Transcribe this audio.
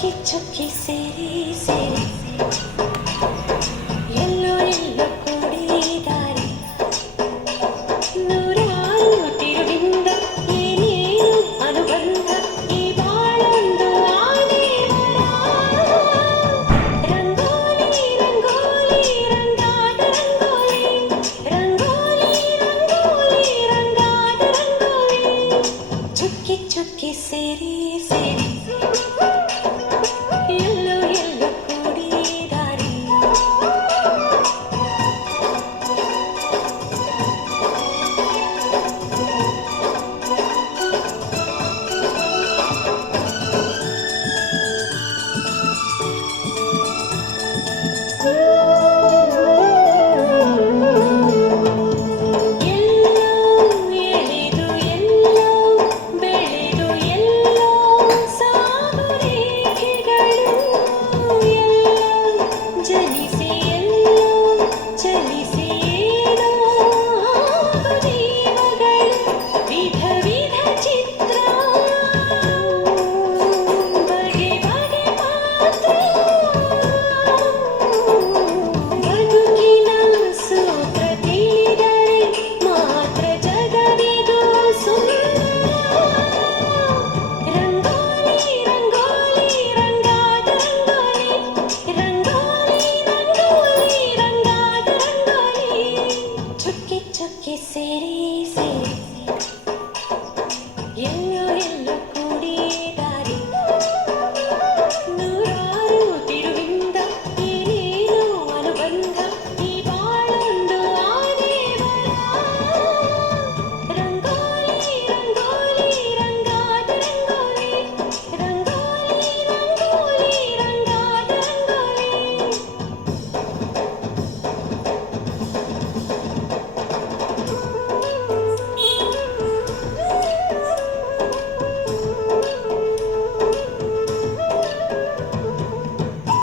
चुपके चुपके से city, city. You